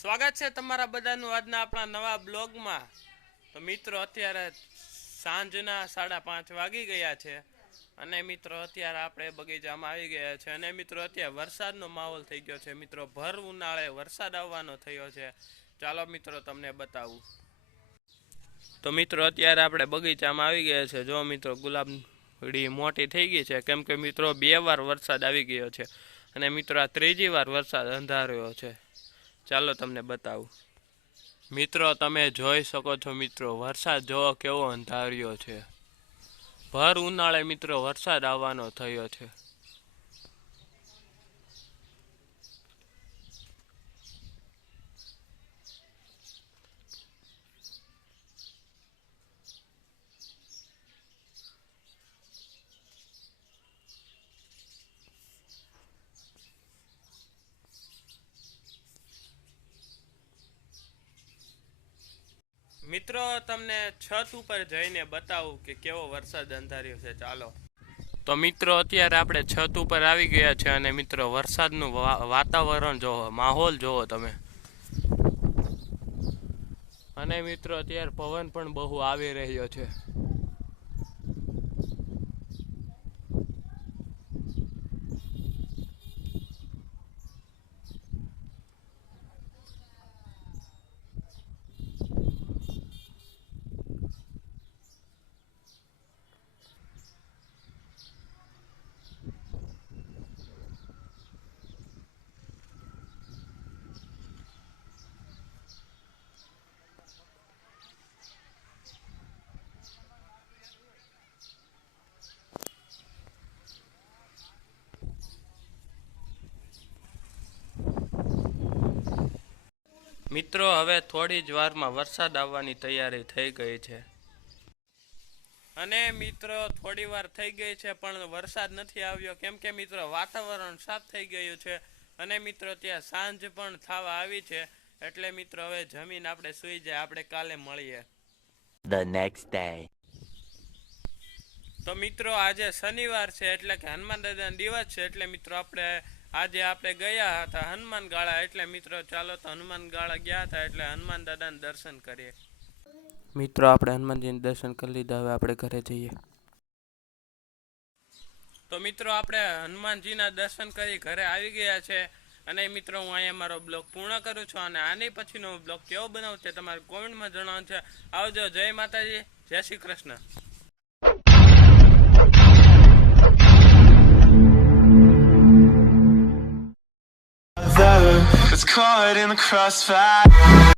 સ્વાગત છે તમારા બધાનું આજના આપણા નવા બ્લોગમાં। તો મિત્રો અત્યારે સાંજના 5:30 વાગી ગયા છે અને મિત્રો અત્યારે આપણે બગીચામાં આવી ગયા છે અને મિત્રો અત્યારે વરસાદનો માહોલ થઈ ગયો છે। મિત્રો ભર ઉનાળે વરસાદ આવવાનો થયો છે। ચાલો મિત્રો તમને બતાવું। તો મિત્રો અત્યારે આપણે બગીચામાં આવી ગયા છે। જો મિત્રો ગુલાબડી મોટી થઈ ગઈ છે કેમ કે મિત્રો 2 વાર વરસાદ આવી ગયો છે અને મિત્રો આ ત્રીજી વાર વરસાદ અંધાર્યો છે। ચાલો તમને બતાવું। મિત્રો તમે જોઈ શકો છો મિત્રો વરસાદ જોવો કેવો અંધાર્યો છે। ભર ઉનાળે મિત્રો વરસાદ આવવાનો થયો છે। મિત્રો તમને છત ઉપર જઈને બતાવું કે કેવો વરસાદ અંધાર્યો છે। ચાલો તો મિત્રો અત્યારે આપણે છત ઉપર આવી ગયા છે અને મિત્રો વરસાદનું વાતાવરણ જોવો, માહોલ જોવો તમે। અને મિત્રો અત્યારે પવન પણ બહુ આવી રહ્યો છે। મિત્રો હવે થોડી જ વારમાં વરસાદ આવવાની તૈયારી થઈ ગઈ છે અને મિત્રો થોડી વાર થઈ ગઈ છે પણ વરસાદ નથી આવ્યો કેમ કે મિત્રો વાતાવરણ સાફ થઈ ગયું છે અને મિત્રો ત્યાં સાંજ પણ થવા આવી છે। એટલે મિત્રો હવે જમીન આપણે સૂઈ જાય, આપણે કાલે મળીએ। The next day. તો મિત્રો આજે શનિવાર છે એટલે કે હનુમાન દાદાનો દિવસ છે એટલે મિત્રો આજે આપણે ગયા હતા હનુમાન ગાળા। એટલે મિત્રો ચાલો તો હનુમાન ગાળા ગયા હતા એટલે હનુમાન દાદાના દર્શન કરીએ। મિત્રો આપણે હનુમાનજીના દર્શન કરી લીધા, હવે આપણે ઘરે જઈએ। તો મિત્રો આપણે હનુમાનજીના દર્શન કરી ઘરે આવી ગયા છે અને મિત્રો હું અહીંયા મારો બ્લોગ પૂર્ણ કરું છું અને આની પછીનો બ્લોગ કેવો બનાવું તે તમારે કોમેન્ટમાં જણાવવાનું છે। આવજો, જય માતાજી, જય Shri Krishna. It's caught in the crossfire.